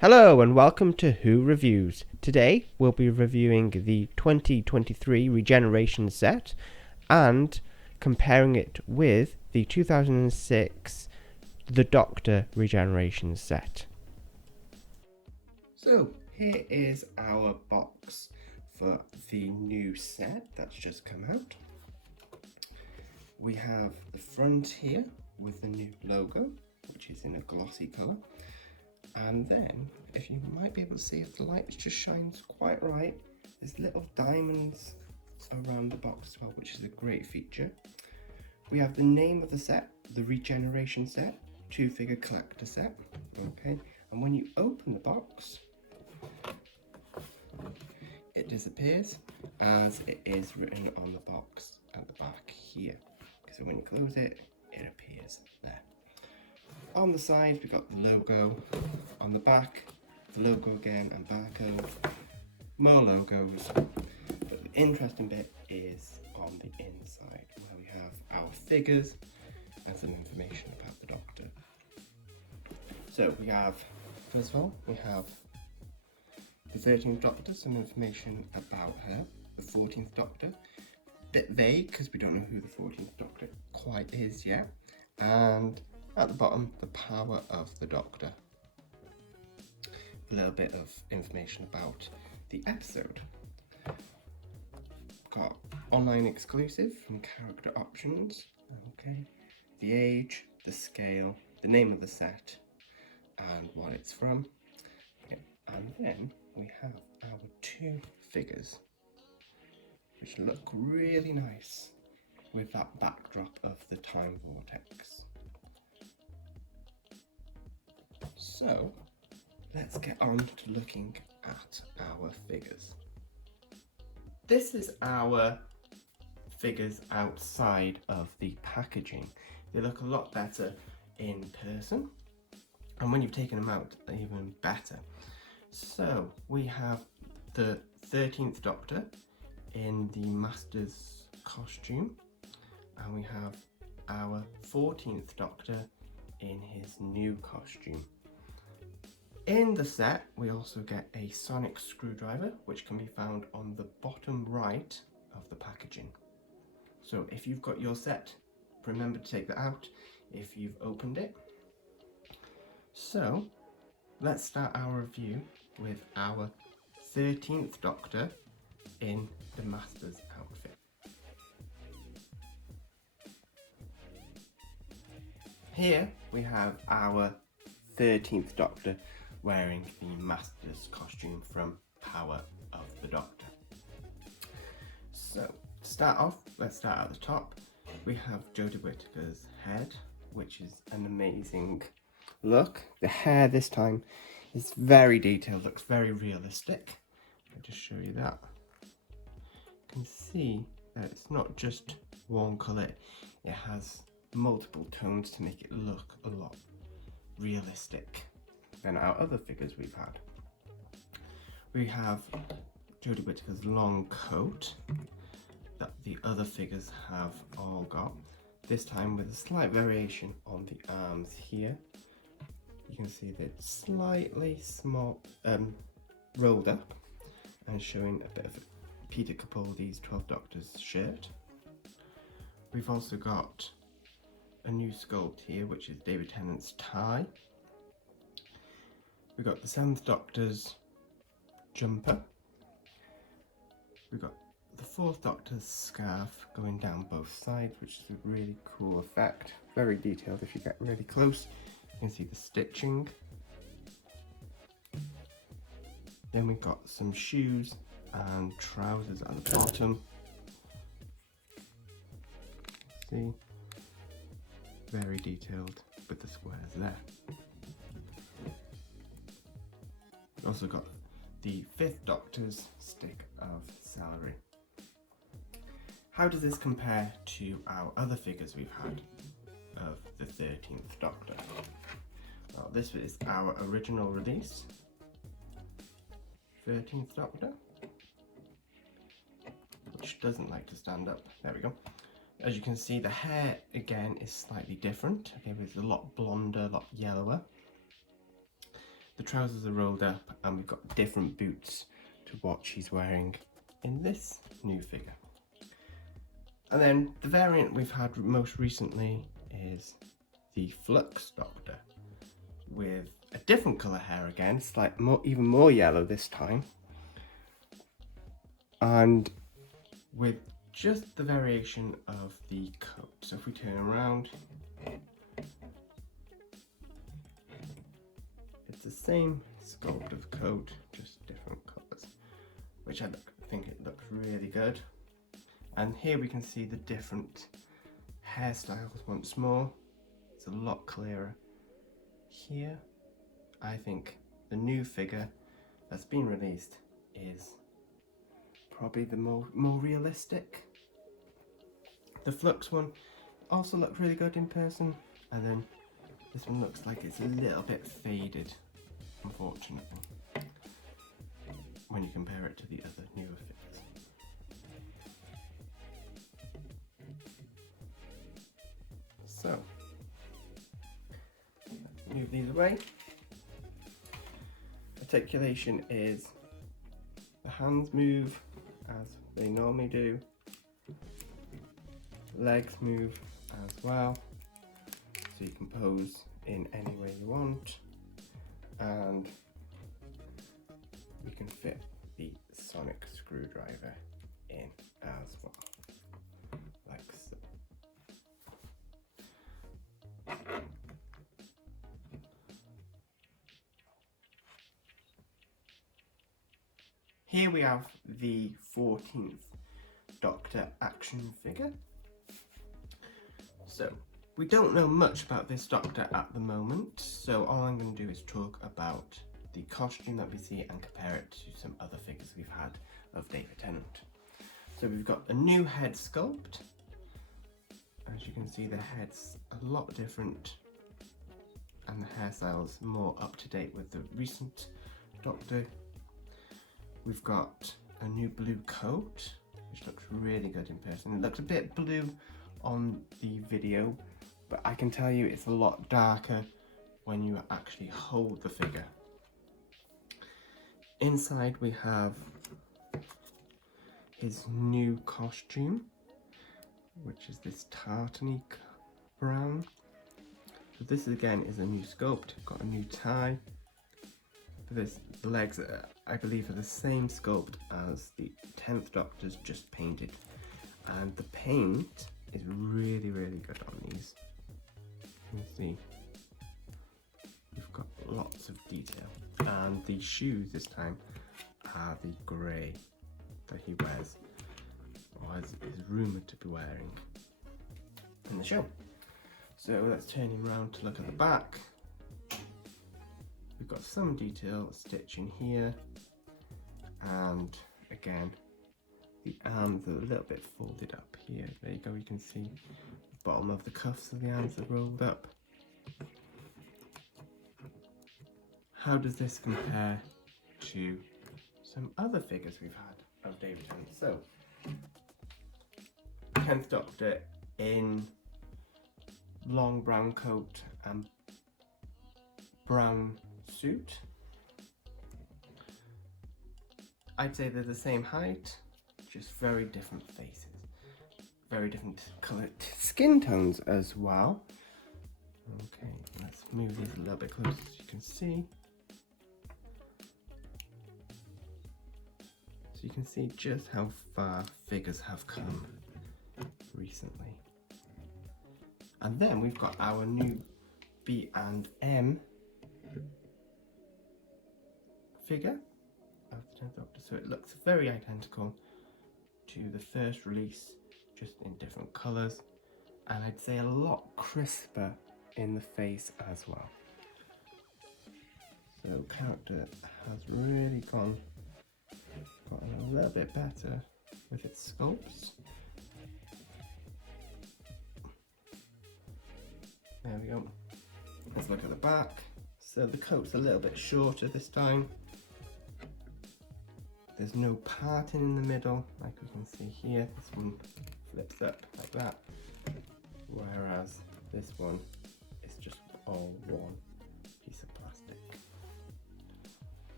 Hello and welcome to Who Reviews. Today we'll be reviewing the 2023 Regeneration Set and comparing it with the 2006 The Doctor Regeneration Set. So here is our box for the new set that's just come out. We have the front here with the new logo, which is in a glossy colour. And then, if you might be able to see if the light just shines quite right, there's little diamonds around the box as well, which is a great feature. We have the name of the set, the Regeneration Set, 2-figure collector set. Okay, and when you open the box, it disappears as it is written on the box at the back here. So when you close it, it appears there. On the side, we've got the logo. On the back, the logo again and barcode. More logos. But the interesting bit is on the inside, where we have our figures and some information about the Doctor. So we have, first of all, we have the 13th Doctor, some information about her. The 14th Doctor, bit vague because we don't know who the 14th Doctor quite is yet. And at the bottom, the power of the Doctor. A little bit of information about the episode. Got online exclusive from character options. Okay, the age, the scale, the name of the set, and what it's from. Okay. And then we have our 2 figures, which look really nice with that backdrop of the time vortex. So, let's get on to looking at our figures. This is our figures outside of the packaging. They look a lot better in person, and when you've taken them out, even better. So, we have the 13th Doctor in the Master's costume, and we have our 14th Doctor in his new costume. In the set, we also get a sonic screwdriver, which can be found on the bottom right of the packaging. So if you've got your set, remember to take that out if you've opened it. So let's start our review with our 13th Doctor in the Master's outfit. Here we have our 13th Doctor wearing the Master's costume from Power of the Doctor. So, to start off, let's start at the top. We have Jodie Whittaker's head, which is an amazing look. The hair this time is very detailed, looks very realistic. I'll just show you that. You can see that it's not just one colour, it has multiple tones to make it look a lot realistic than our other figures we've had. We have Jodie Whittaker's long coat that the other figures have all got, this time with a slight variation on the arms here. You can see that it's slightly small, rolled up and showing a bit of Peter Capaldi's 12th Doctor's shirt. We've also got a new sculpt here, which is David Tennant's tie. We've got the 7th Doctor's jumper. We've got the 4th Doctor's scarf going down both sides, which is a really cool effect. Very detailed if you get really close. You can see the stitching. Then we've got some shoes and trousers at the bottom. See? Very detailed with the squares there. We've also got the 5th Doctor's stick of celery. How does this compare to our other figures we've had of the 13th Doctor? Well, this is our original release, 13th Doctor, which doesn't like to stand up. There we go. As you can see, the hair again is slightly different. Okay, it's a lot blonder, a lot yellower. The trousers are rolled up, and we've got different boots to what she's wearing in this new figure. And then the variant we've had most recently is the Flux Doctor, with a different colour hair again, even more yellow this time, and with just the variation of the coat. So if we turn around, it's the same sculpt of coat, just different colours, which I think it looks really good. And here we can see the different hairstyles once more. It's a lot clearer here. I think the new figure that's been released is probably the more realistic. The Flux one also looked really good in person, and then this one looks like it's a little bit faded, unfortunately, when you compare it to the other newer figures. So, let's move these away. Articulation is the hands move as they normally do, legs move as well, so you can pose in any way you want, and you can fit the sonic screwdriver in as well, like so. Here we have the 14th Doctor action figure. So, we don't know much about this Doctor at the moment, so all I'm going to do is talk about the costume that we see and compare it to some other figures we've had of David Tennant. So we've got a new head sculpt. As you can see, the head's a lot different, and the hairstyle's more up to date with the recent Doctor. We've got a new blue coat, which looks really good in person. It looks a bit blue on the video, but I can tell you it's a lot darker when you actually hold the figure. Inside we have his new costume, which is this tartany brown. So this again is a new sculpt. Got a new tie. The legs, I believe, are the same sculpt as the 10th Doctor's, just painted. And the paint is really, really good on these. You can see we've got lots of detail. And the shoes this time are the grey that he wears, or is rumoured to be wearing in the show. So let's turn him around to look at the back. We've got some detail stitching here, and again the arms are a little bit folded up here. There you go, you can see the bottom of the cuffs of the arms are rolled up. How does this compare to some other figures we've had of David Tennant? So, 10th Doctor in long brown coat and brown suit. I'd say they're the same height, just very different faces, very different coloured skin tones as well. Okay, let's move these a little bit closer so you can see. So you can see just how far figures have come recently. And then we've got our new B&M figure of the 10th Doctor. So it looks very identical to the first release, just in different colours, and I'd say a lot crisper in the face as well. So character has really gotten a little bit better with its sculpts. There we go. Let's look at the back. So the coat's a little bit shorter this time. There's no parting in the middle, like we can see here. This one flips up like that, whereas this one is just all one piece of plastic.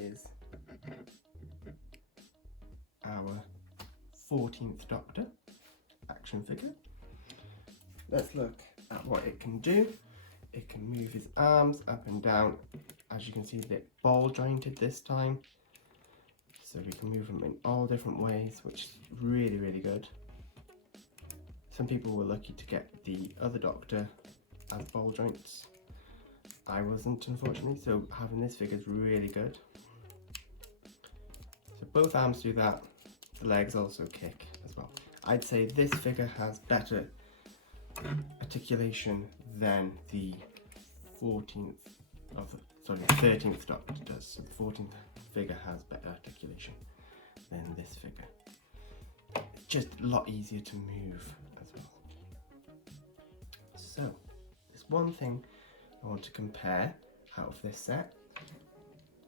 is our 14th Doctor action figure. Let's look at what it can do. It can move his arms up and down. As you can see, they're ball jointed this time, so we can move them in all different ways, which is really, really good. Some people were lucky to get the other Doctor as ball joints. I wasn't, unfortunately, so having this figure is really good. So both arms do that. The legs also kick as well. I'd say this figure has better articulation than the 13th Doctor does. So the 14th figure has better articulation than this figure. It's just a lot easier to move as well. So there's one thing I want to compare out of this set.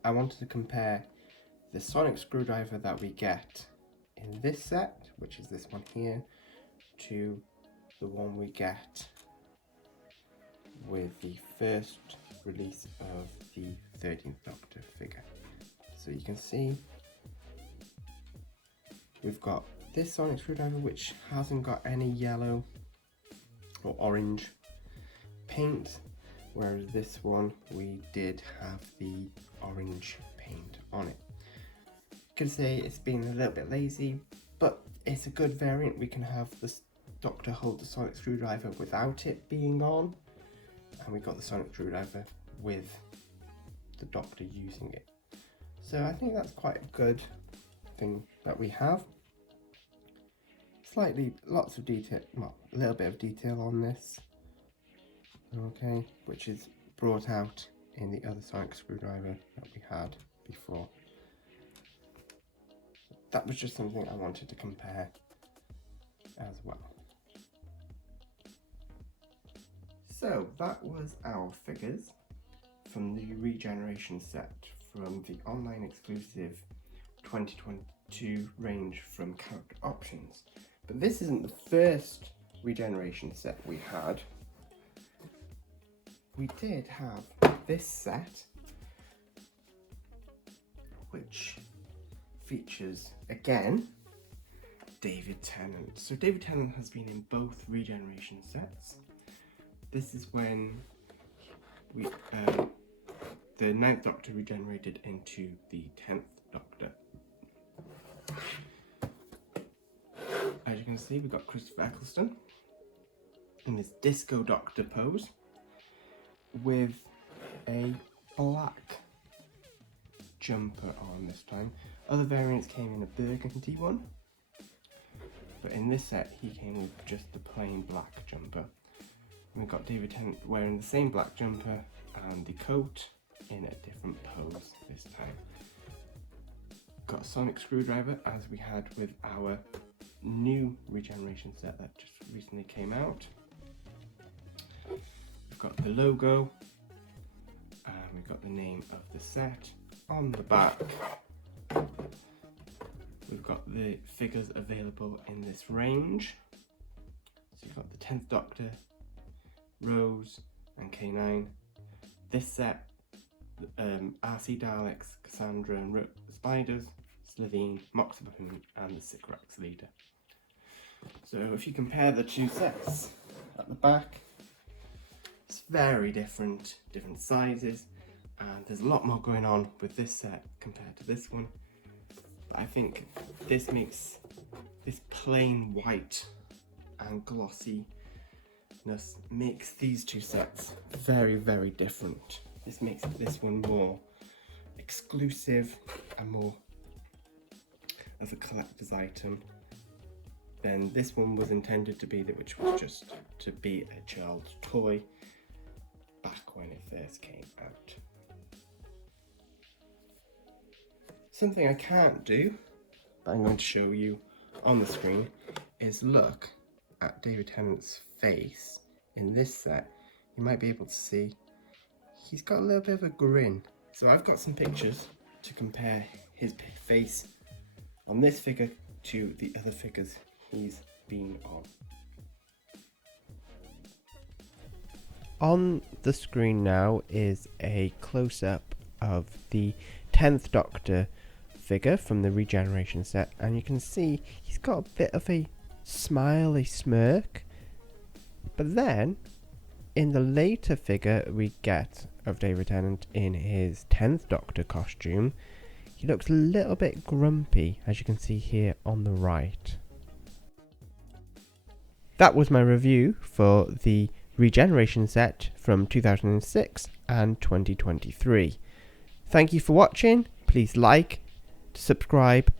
I wanted to compare the sonic screwdriver that we get in this set, which is this one here, to the one we get with the first release of the 13th Doctor figure. So you can see we've got this sonic screwdriver which hasn't got any yellow or orange paint, whereas this one we did have the orange paint on it. You can say it's been a little bit lazy, but it's a good variant. We can have the Doctor hold the sonic screwdriver without it being on, and we got the sonic screwdriver with the Doctor using it. So I think that's quite a good thing that we have. Lots of detail, well, a little bit of detail on this, okay, which is brought out in the other sonic screwdriver that we had before. That was just something I wanted to compare as well. So that was our figures from the Regeneration set from the online exclusive 2022 range from Character Options. But this isn't the first Regeneration set we had. We did have this set, which features, again, David Tennant. So David Tennant has been in both Regeneration sets. This is when the 9th Doctor regenerated into the 10th Doctor. As you can see, we've got Christopher Eccleston in this Disco Doctor pose with a black jumper on this time. Other variants came in a burgundy one, but in this set he came with just the plain black jumper. We've got David Tennant wearing the same black jumper and the coat in a different pose this time. Got a sonic screwdriver as we had with our new Regeneration set that just recently came out. We've got the logo and we've got the name of the set on the back. We've got the figures available in this range. So you've got the 10th Doctor, Rose and K9. This set, RC Daleks, Cassandra and Spiders, Slitheen, Moxaboon and the Sycorax Leader. So if you compare the two sets at the back, it's very different sizes, and there's a lot more going on with this set compared to this one. But I think this makes this plain white and glossiness makes these two sets very, very different. This makes this one more exclusive and more of a collector's item than this one was intended to be, which was just to be a child's toy back when it first came out. Something I can't do, but I'm going to show you on the screen, is look at David Tennant's face in this set. You might be able to see he's got a little bit of a grin. So I've got some pictures to compare his face on this figure to the other figures he's been on. On the screen now is a close-up of the 10th Doctor figure from the Regeneration set, and you can see he's got a bit of a smile, a smirk. But then, in the later figure we get of David Tennant in his 10th Doctor costume, he looks a little bit grumpy, as you can see here on the right. That was my review for the Regeneration set from 2006 and 2023. Thank you for watching. Please like, subscribe,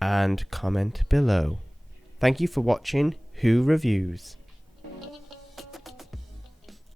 and comment below. Thank you for watching Who Reviews.